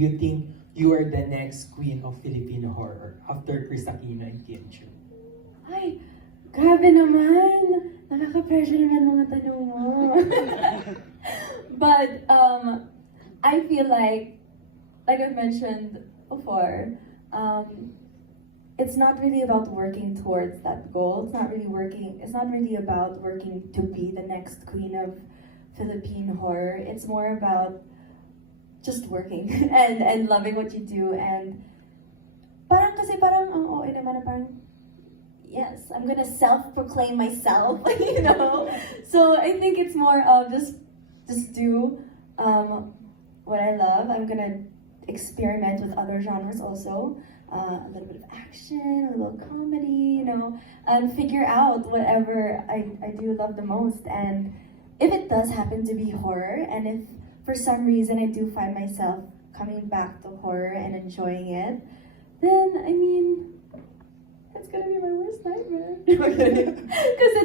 You think you are the next Queen of Filipino Horror after Kris Aquino and Chiu? Ay, grabe naman! Nakaka-pressure naman mga tanong mo. But, I feel like I've mentioned before, it's not really about working towards that goal. It's not really about working to be the next Queen of Filipino Horror. It's more about just working and loving what you do, and parang ang OA naman na parang, yes, I'm gonna self-proclaim myself, you know? So I think it's more of just do what I love. I'm gonna experiment with other genres also, a little bit of action, a little comedy, you know, and figure out whatever I do love the most. And if it does happen to be horror, and if for some reason I do find myself coming back to horror and enjoying it, then I mean, it's gonna be my worst nightmare. Because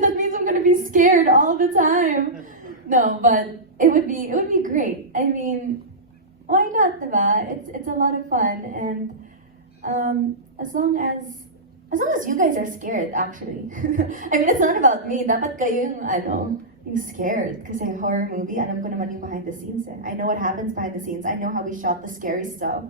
that means I'm gonna be scared all the time. No, but it would be great. I mean, why not, diba? It's a lot of fun, and as long as you guys are scared, actually. I mean, it's not about me. Dapat kayo yung scared. Kasi horror movie, alam ko naman yung behind the scenes. I know what happens behind the scenes. I know how we shot the scary stuff.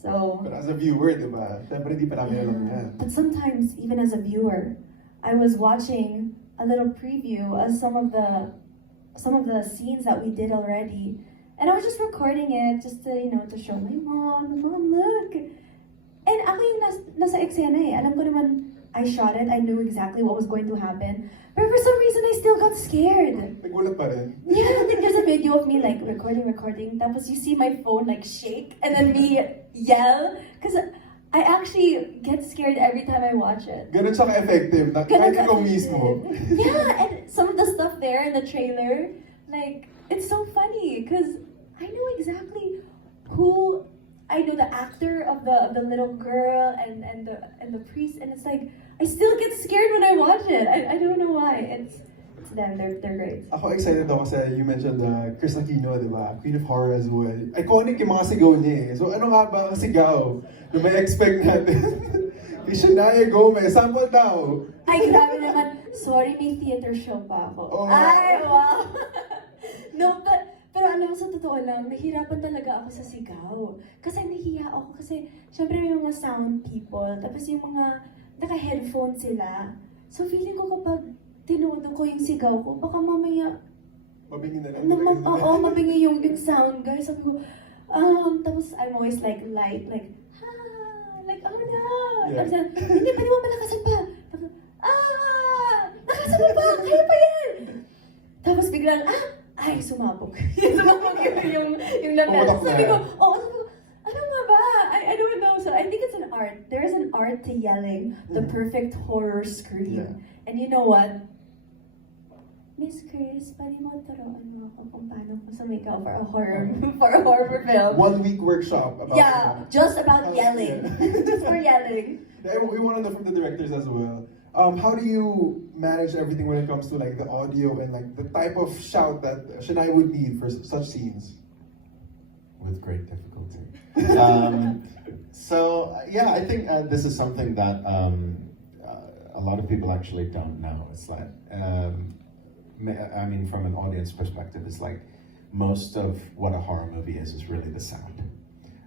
So, but as a viewer, diba? Siyempre di pa namin alam yan. but sometimes, even as a viewer, I was watching a little preview of some of the scenes that we did already. And I was just recording it just to, to show my mom, look. And ako yung nasa eksena eh. Alam ko naman, I shot it, I knew exactly what was going to happen. But for some reason, I still got scared. Nagulat pa rin. Yeah, I think there's a video of me like recording. Tapos you see my phone like shake and then me yell. Because I actually get scared every time I watch it. Ganun siya ka-effective. Kahit ikaw mismo. Yeah, and some of the stuff there in the trailer, like, it's so funny. Because I know exactly who... I know the actor of the little girl and the priest, and it's like I still get scared when I watch it. I don't know why. It's them. They're great. Ako excited ako kasi you mentioned Kris Aquino, di ba? Queen of Horror as well. Iconic yung mga sigaw niya eh. So ano nga ba ang sigaw na may expect natin? Kay Shanaia Gomez, sample daw. Ay, grabe naman. Sorry, may theater show pa ako. Oh. Ay, wow. No, pero alam mo, sa totoo lang, nahirapan talaga ako sa sigaw. Kasi nahiya ako kasi, syempre may mga sound people, tapos yung mga naka-headphone sila. So feeling ko kapag tinuto ko yung sigaw ko, baka mamaya... Mabingi na lang. Oo, mabingi yung sound, guys. Sabi ko, tapos I'm always like light, like, like, oh no! Yeah. Tapos, hindi, pwede mo malakasan pa! Tapos, nakasan mo pa! Kaya pa yan! Tapos biglang, ay, sumabog. Sumabog yung lapel. Sabi ko, ano nga ba? I don't know. So I think it's an art. There is an art to yelling the perfect horror scream. Yeah. And you know what? Miss Kris, pwede mo turuan mo ako kung paano ko sumigaw for a horror film. 1 week workshop about just about yelling. Just for yelling. Yeah, we want to know from the directors as well. How do you manage everything when it comes to like the audio and like the type of shout that Shanaia would need for such scenes? With great difficulty. So yeah, I think this is something that a lot of people actually don't know. It's like, I mean, from an audience perspective, it's like most of what a horror movie is really the sound.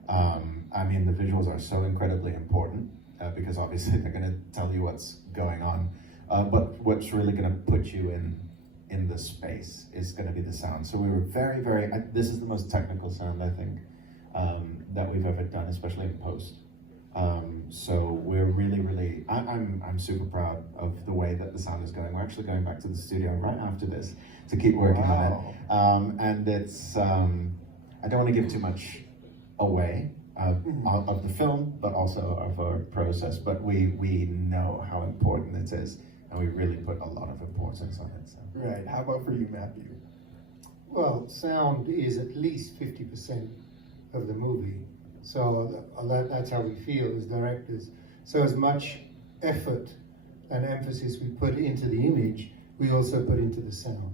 I mean, the visuals are so incredibly important. Because obviously they're going to tell you what's going on, but what's really going to put you in the space is going to be the sound. So we were very, this is the most technical sound I think that we've ever done, especially in post. So we're really, I'm super proud of the way that the sound is going. We're actually going back to the studio right after this to keep working on it. And it's, I don't want to give too much away. Of the film, but also of our process. But we know how important it is, and we really put a lot of importance on it. So. Right. How about for you, Matthew? Well, sound is at least 50% of the movie. So that's how we feel as directors. So as much effort and emphasis we put into the image, we also put into the sound.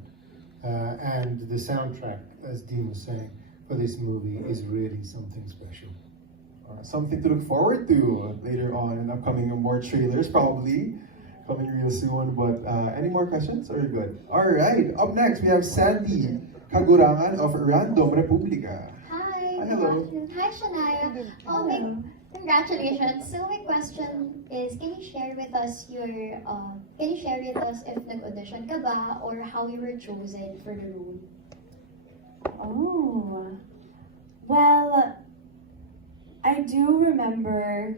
And the soundtrack, as Dean was saying, for this movie is really something special. Something to look forward to later on in upcoming more trailers, probably coming real soon. But any more questions? Or you're good? All right. Up next, we have Sandy Kagurangan of Random Republica. Hi. Hi, hello. Hi, Shanaia. Congratulations. So my question is, can you share with us if nag-audition ka ba or how you were chosen for the role? Oh, well, I do remember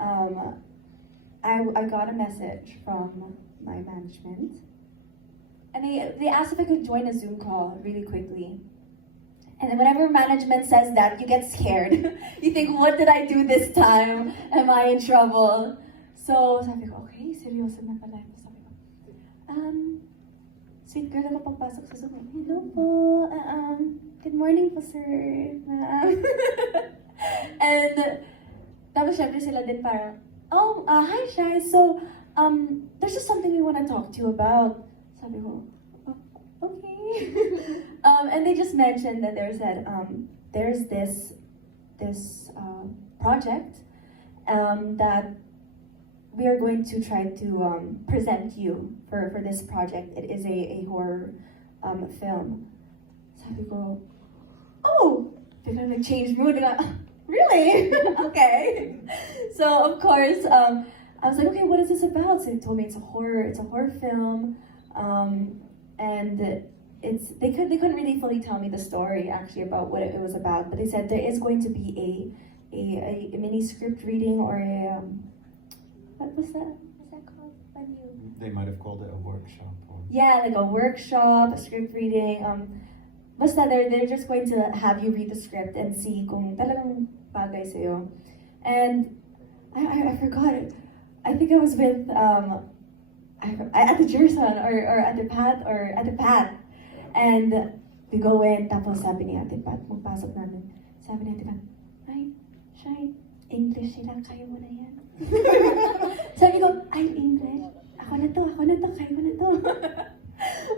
I got a message from my management and they asked if I could join a Zoom call really quickly. And then whenever management says that, you get scared. You think, what did I do this time? Am I in trouble? So sabi ko, okay, seryoso na pala. Sabi ko, sweet girl ako pagpasok sa Zoom. Hello po, good morning po sir. And tapos syempre sila din parang, oh, hi Shai, so there's just something we want to talk to you about. Sabi ko, oh, okay. And they just mentioned that there's this project that we are going to try to present you for this project. It is a horror film. Sabi ko, oh, they're gonna like change mood and really? Okay. So of course, I was like, okay, what is this about? So they told me it's a horror film, and they couldn't really fully tell me the story actually about what it was about, but they said there is going to be a mini script reading or a what was that? What's that called? They might have called it a workshop. Or... Yeah, like a workshop, a script reading. Basta they're just going to have you read the script and see kung talagang bagay sa'yo. And I forgot it. I think it was with at the Jerson or at the Pat. And we go in, tapos sabi ni Ate Pat, magpasok namin. Sabi ni Ate Pat, ay, Shai, English sila, kaya mo na yan. Sabi ko, ay, English. Ako na to, kaya mo na to.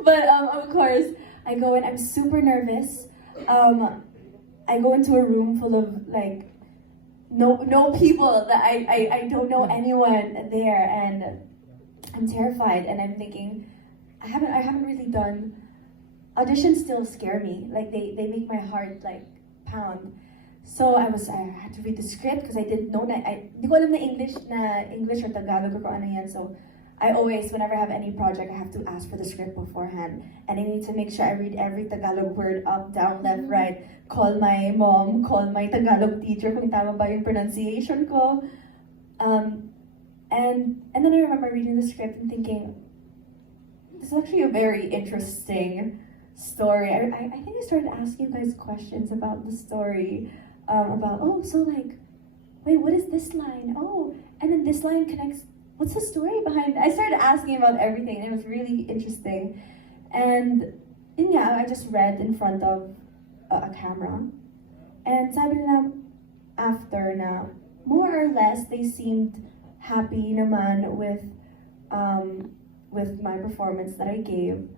But of course, I go in, I'm super nervous. I go into a room full of like no people that I don't know anyone there, and I'm terrified and I'm thinking I haven't really done auditions. Still scare me, like they make my heart like pound. So I had to read the script because I didn't know di ko alam na English or Tagalog or kung ano yan. So I always, whenever I have any project, I have to ask for the script beforehand. And I need to make sure I read every Tagalog word up, down, left, right. Call my mom, call my Tagalog teacher kung tama ba yung pronunciation ko. And then I remember reading the script and thinking, this is actually a very interesting story. I think I started asking you guys questions about the story. About, oh, so like, wait, what is this line? Oh, and then this line connects. What's the story behind it? I started asking about everything, and it was really interesting. And yeah, I just read in front of a camera. And sabi nila after na, more or less, they seemed happy naman with my performance that I gave.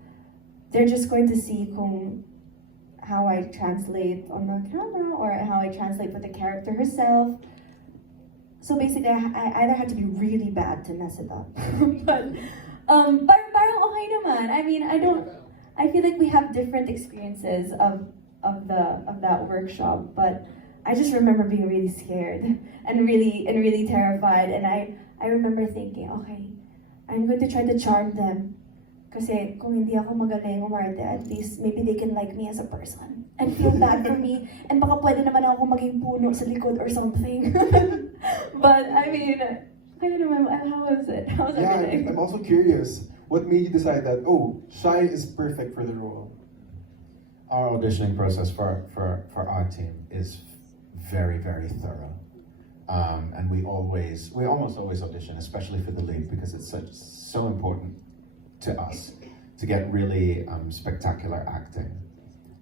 They're just going to see how I translate on the camera or how I translate with the character herself. So basically, I either had to be really bad to mess it up, but parang okay naman. I mean, I feel like we have different experiences of that workshop, but I just remember being really scared and really terrified. And I remember thinking, okay, I'm going to try to charm them. Kasi kung hindi ako magaling umarte, at least maybe they can like me as a person and feel bad for me. And baka pwede naman ako maging puno sa likod or something. But I mean, I don't know, how was it? How was everything? I'm also curious, what made you decide that, oh, Shai is perfect for the role? Our auditioning process for our team is very, very thorough. And we almost always audition, especially for the lead, because it's so important to us to get really spectacular acting.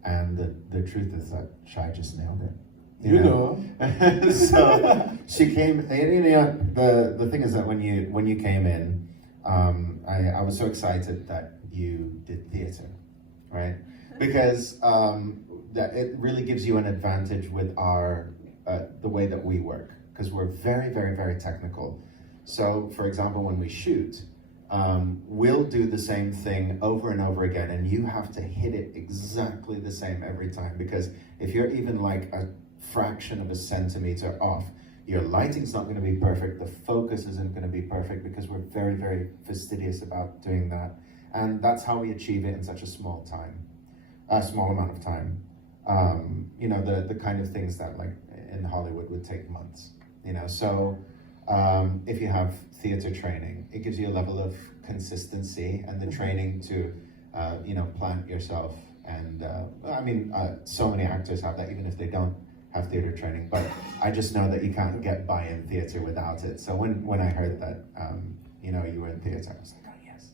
And the truth is that Shai just nailed it. You know. So she came. The thing is that when you came in, I was so excited that you did theater, right? Because that it really gives you an advantage with our the way that we work, because we're very, very, very technical. So, for example, when we shoot, we'll do the same thing over and over again, and you have to hit it exactly the same every time, because if you're even like a fraction of a centimeter off, your lighting's not going to be perfect, the focus isn't going to be perfect, because we're very, very fastidious about doing that. And that's how we achieve it in such a small amount of time. You know, the kind of things that like in Hollywood would take months, you know. So if you have theater training, it gives you a level of consistency and the training to, you know, plant yourself. And I mean, so many actors have that, even if they don't have theater training. But I just know that you can't get by in theater without it. So when I heard that, you know, you were in theater, I was like, oh yes.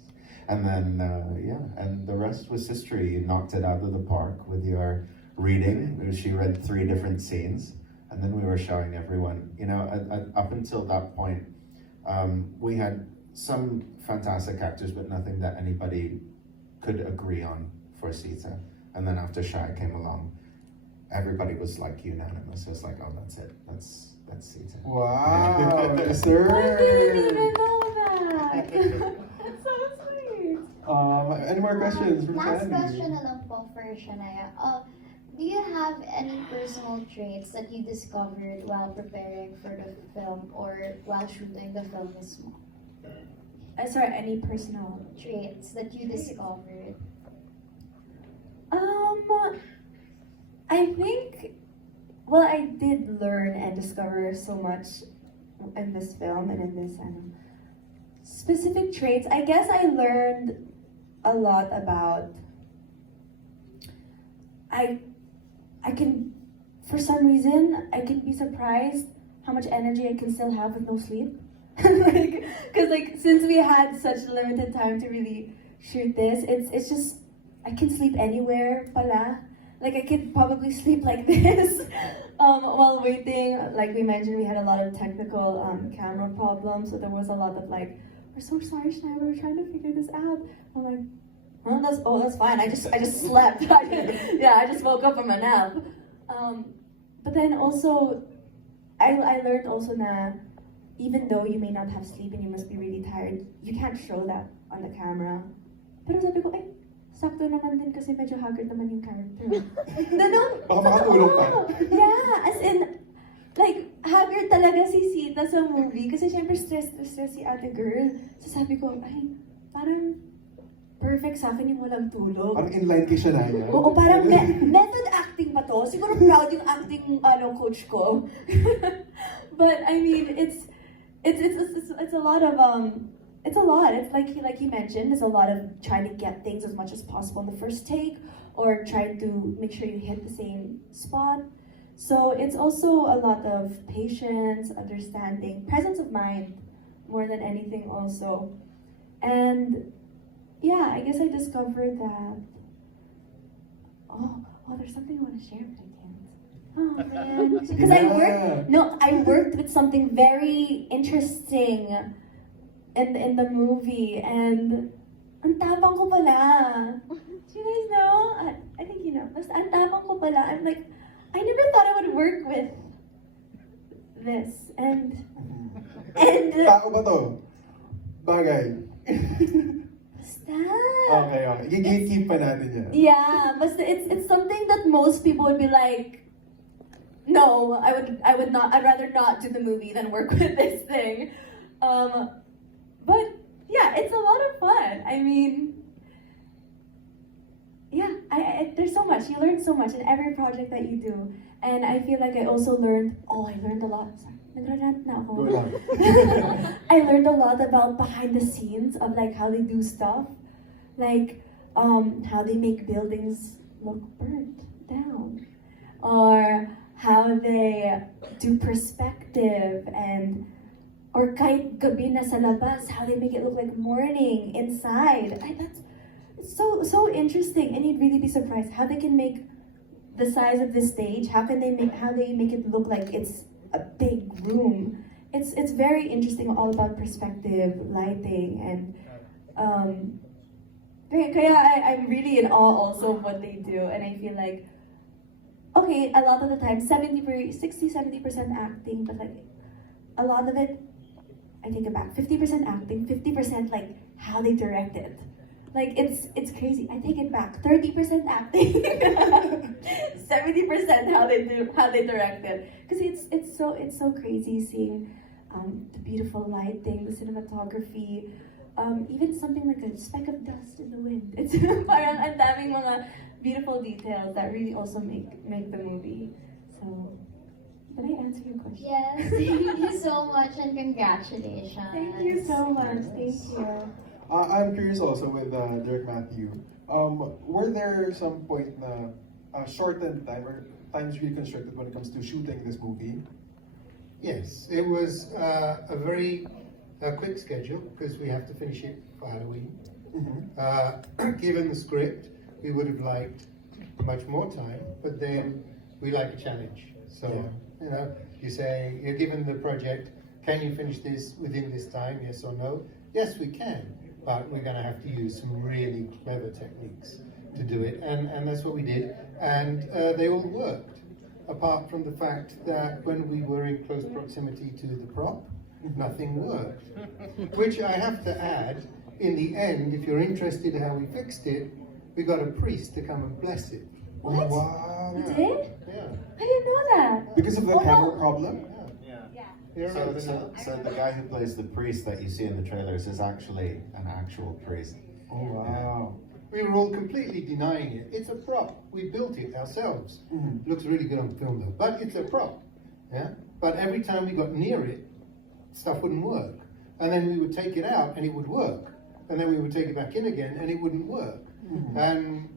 And then, yeah, and the rest was history. You knocked it out of the park with your reading. She read 3 different scenes, and then we were showing everyone. You know, up until that point, we had some fantastic actors, but nothing that anybody could agree on for Sita. And then after Shai came along, everybody was like unanimous. It was like, oh, that's it. That's Sita. Wow, yes, sir. I didn't even know that. That's so sweet. Any more questions from Last Sandy? question na lang po for Shanaia. Do you have any personal traits that you discovered while preparing for the film or while shooting the film mismo? Sorry, any personal? Traits that you discovered? I think, well, I did learn and discover so much in this film and in this specific traits. I guess I learned a lot about, I can, for some reason, I can be surprised how much energy I can still have with no sleep. Because since we had such limited time to really shoot this, it's just, I can sleep anywhere pala. Like I could probably sleep like this while waiting. Like we mentioned, we had a lot of technical camera problems, so there was a lot of like, we're so sorry, Shanaia, we're trying to figure this out. I'm like, oh, that's fine. I just slept. I just woke up from a nap. But then also, I learned also na even though you may not have sleep and you must be really tired, you can't show that on the camera. Pero sabi ko, sakto naman din kasi medyo haggard naman yung character. Baka makatulog pa. Yeah, as in, like, haggard talaga si Sita sa movie kasi syempre stress si ate girl. So sabi ko, parang perfect sa akin yung walang tulog. Parang inline kay Shanaia. Oo, parang method acting pa to. Siguro proud yung acting coach ko. But I mean, it's a lot of it's a lot. It's like he mentioned, it's a lot of trying to get things as much as possible in the first take, or trying to make sure you hit the same spot. So it's also a lot of patience, understanding, presence of mind, more than anything also. And yeah, I guess I discovered that. Oh, there's something I want to share, but I can't. Oh man, because I worked with something very interesting in the movie, and ang tapang ko pala. Do you guys know? I think you know. Basta ang tapang ko pala. I'm like, I never thought I would work with this, and Tao ba to? Bagay. Stop. Okay. I-gatekeep pa natin yan. Yeah, but it's something that most people would be like, no, I would not. I'd rather not do the movie than work with this thing. But yeah, it's a lot of fun. I mean, yeah, there's so much. You learn so much in every project that you do, and I feel like I also learned. Oh, I learned a lot. Sorry, nagrarant na ako. Go lang. I learned a lot about behind the scenes of like how they do stuff, like how they make buildings look burnt down, or how they do perspective, and or kahit gabi na sa labas, how they make it look like morning inside. That's so interesting, and you'd really be surprised how they can make the size of the stage. How they make it look like it's a big room. It's very interesting, all about perspective, lighting, and I'm really in awe also of what they do, and I feel like okay, a lot of the time, 60-70% acting, but like, a lot of it, I take it back, 50% acting, 50% like how they direct it. Like, it's crazy. I take it back, 30% acting, 70% how they direct it. Because it's so crazy seeing the beautiful lighting, the cinematography, even something like a speck of dust in the wind. It's parang ang daming mga beautiful details that really also make the movie. So, did I answer your question? Yes, thank you so much and congratulations. Thank you so much. Thank you. I'm curious also with Derek Matthew. Were there some point na shortened time or times really constricted when it comes to shooting this movie? Yes, it was a very quick schedule because we have to finish it for Halloween. Given the script, we would have liked much more time, but then we like a challenge. So, you know, you're given the project, can you finish this within this time, yes or no? Yes, we can, but we're going to have to use some really clever techniques to do it, and that's what we did, and they all worked, apart from the fact that when we were in close proximity to the prop, nothing worked. Which I have to add, in the end, if you're interested in how we fixed it, we got a priest to come and bless it. What? Wow. You did? Yeah. I didn't know that. Because of the Oh, camera no. problem? You So, remember so, that? so the guy who plays the priest that you see in the trailers is actually an actual priest. Oh, wow. We were all completely denying it. It's a prop. We built it ourselves. Looks really good on film though, but it's a prop. Yeah. But every time we got near it, stuff wouldn't work. And then we would take it out and it would work. And then we would take it back in again and it wouldn't work. And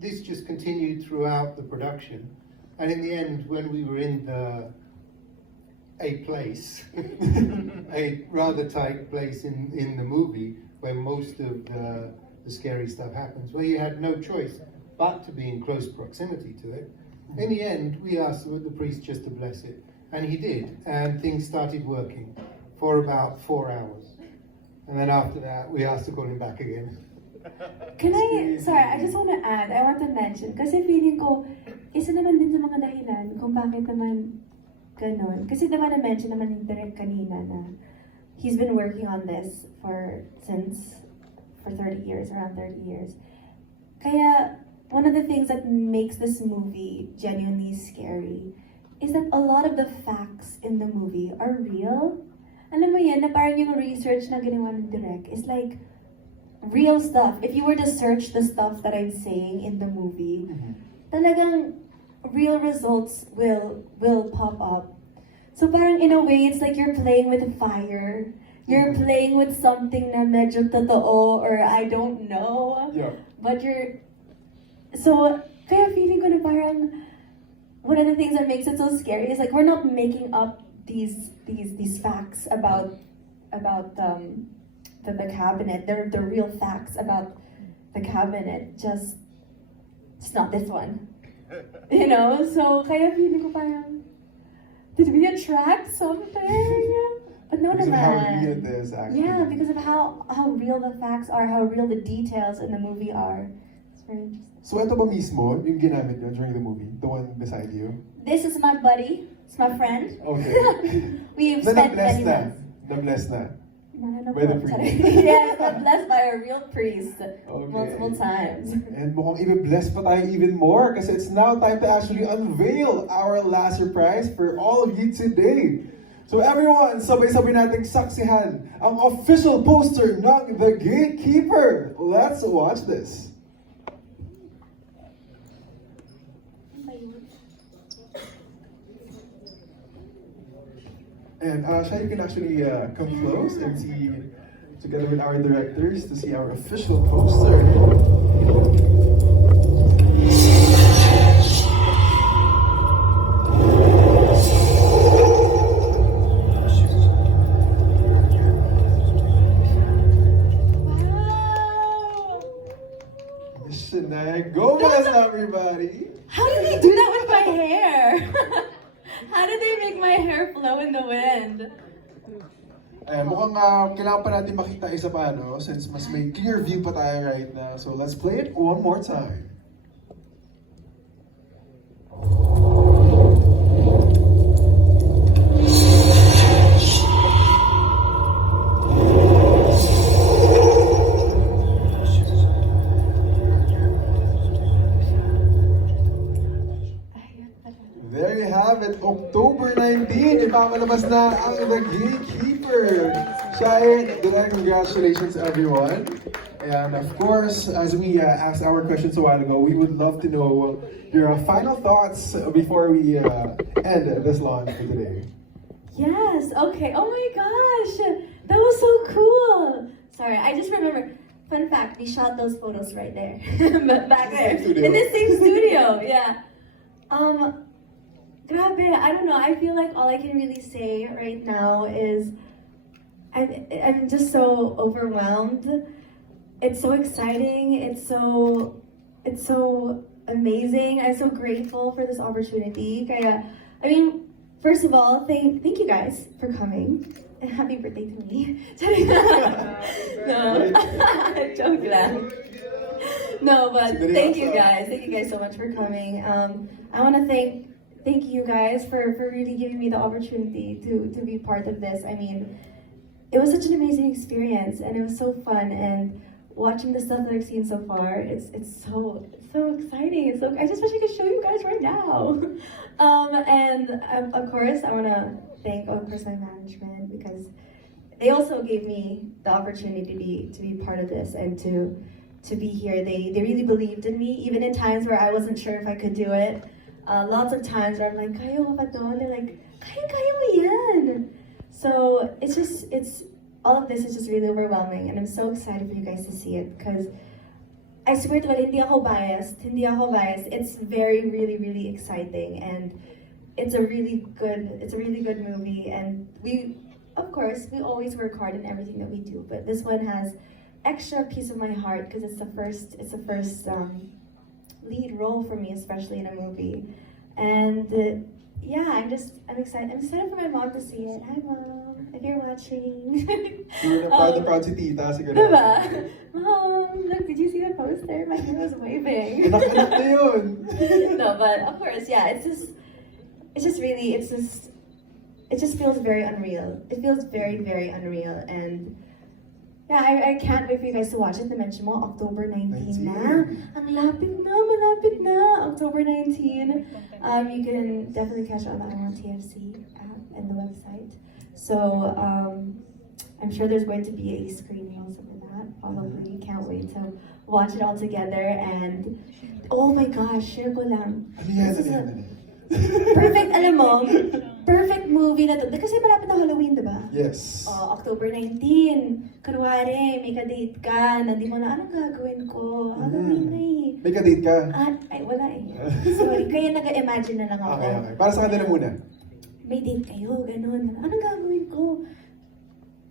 this just continued throughout the production. And in the end, when we were in a place, a rather tight place in the movie where most of the scary stuff happens, where you had no choice but to be in close proximity to it. In the end, we asked the priest just to bless it, and he did, and things started working for about 4 hours. And then after that, we asked to call him back again. Sorry, I just want to add, I want to mention, kasi feeling ko, isa naman din sa mga dahilan kung bakit naman ganon. Kasi diba na-mention naman ni Derek kanina na he's been working on this for 30 years, around 30 years. Kaya, one of the things that makes this movie genuinely scary is that a lot of the facts in the movie are real. Alam mo yan, na parang yung research na ginawa ng Direk is like real stuff. If you were to search the stuff that I'm saying in the movie, talagang real results will pop up. So parang in a way, it's like you're playing with fire. You're playing with something na medyo totoo or I don't know. Yeah. But so kaya feeling ko na parang one of the things that makes it so scary is like we're not making up these facts about the cabinet. They're the real facts about the cabinet. Just it's not this one. You know? So kaya feeling ko parang did we attract something? But no Because of how real naman. it is, actually. Yeah, because of how real the facts are, how real the details in the movie are. It's very interesting. So ito ba mismo yung ginamit nyo during the movie? The one beside you? This is my buddy. It's my friend. Okay. We've Na spent na-bless many na. months. Na-bless na. By the priest. Yes, I'm blessed by a real priest Okay. multiple times. And mukhang i-bless pa tayo even more kasi it's now time to actually unveil our last surprise for all of you today. So everyone, sabay-sabay nating saksihan ang official poster ng The Gatekeeper. Let's watch this. And Shai, you can actually come close and see, together with our directors, to see our official poster. Shanaia Gomez, everybody! How did they do that with my hair? How did they make my hair flow in the wind? Mukhang kailangan pa natin makita isa pa, no? Since mas may clear view pa tayo right now. So let's play it one more time. October 19, ipapalabas na ang The Gatekeeper. Shai, direct congratulations everyone. And of course, as we asked our questions a while ago, we would love to know your final thoughts before we end this launch for today. Yes, okay. Oh my gosh, that was so cool. Sorry, I just remember. Fun fact, we shot those photos right there. Back there. In the same studio, yeah. Grabe, I don't know. I feel like all I can really say right now is I'm just so overwhelmed. It's so exciting. It's so amazing. I'm so grateful for this opportunity. Kaya, I mean, first of all, thank you guys for coming. And happy birthday to me. No, joke lang. No, but thank you guys. Thank you guys so much for coming. I want to thank you guys for really giving me the opportunity to be part of this. I mean, it was such an amazing experience, and it was so fun. And watching the stuff that I've seen so far, it's so exciting. I just wish I could show you guys right now. And of course, I want to thank, of course, my management, because they also gave me the opportunity to be part of this and to be here. They really believed in me, even in times where I wasn't sure if I could do it. Lots of times where I'm like, kaya mo ba to? And they're like, kaya mo yan. So it's all of this is just really overwhelming, and I'm so excited for you guys to see it, because I swear to God, hindi ako biased. It's very, really, really exciting, and it's a really good movie. And we always work hard in everything that we do, but this one has extra piece of my heart because it's the first lead role for me, especially in a movie. And yeah, I'm excited. I'm excited for my mom to see it. Hi, Mom, if you're watching. Proud si tita, siguro. Diba? Mom, look, did you see the poster? My hand was waving. Anak na yun. No, but of course, yeah, it just feels very unreal. It feels very, very unreal. And yeah, I can't wait for you guys to watch it. Na-mention mo, October 19 na. Ang malapit na. October 19. You can definitely catch it on the TFC app and the website. So, I'm sure there's going to be a screening also for that. Probably. Can't wait to watch it all together. And, oh my gosh, share ko lang. Perfect, alam mo, perfect movie na to. Kasi malapit na Halloween, diba? Yes. October 19. Kunwari, may ka-date ka, na di mo na, anong gagawin ko? Halloween na eh. May ka-date ka? Ay, wala eh. Sorry, kaya nag-imagine na lang ako. Okay. Para sa kanila muna. May date kayo, ganun. Anong gagawin ko?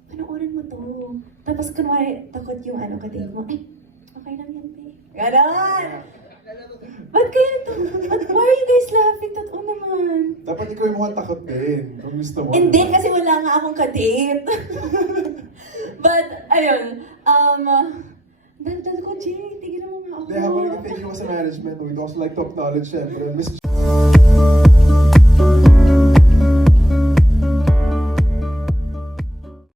Panoorin mo to. Tapos kunwari, takot yung ka-date mo. Ay, okay lang yan, babe. Ganon! Ba't kayo to? Why are you guys laughing? Totoo naman. Dapat ikaw yung mukhang takot din. Kung gusto mo. Hindi, kasi wala nga akong ka-date. But, ayun. Daldal ko, Jay. Tigil mo nga ako. Hindi, habang nag-thank you sa management, we'd also like to acknowledge syempre Miss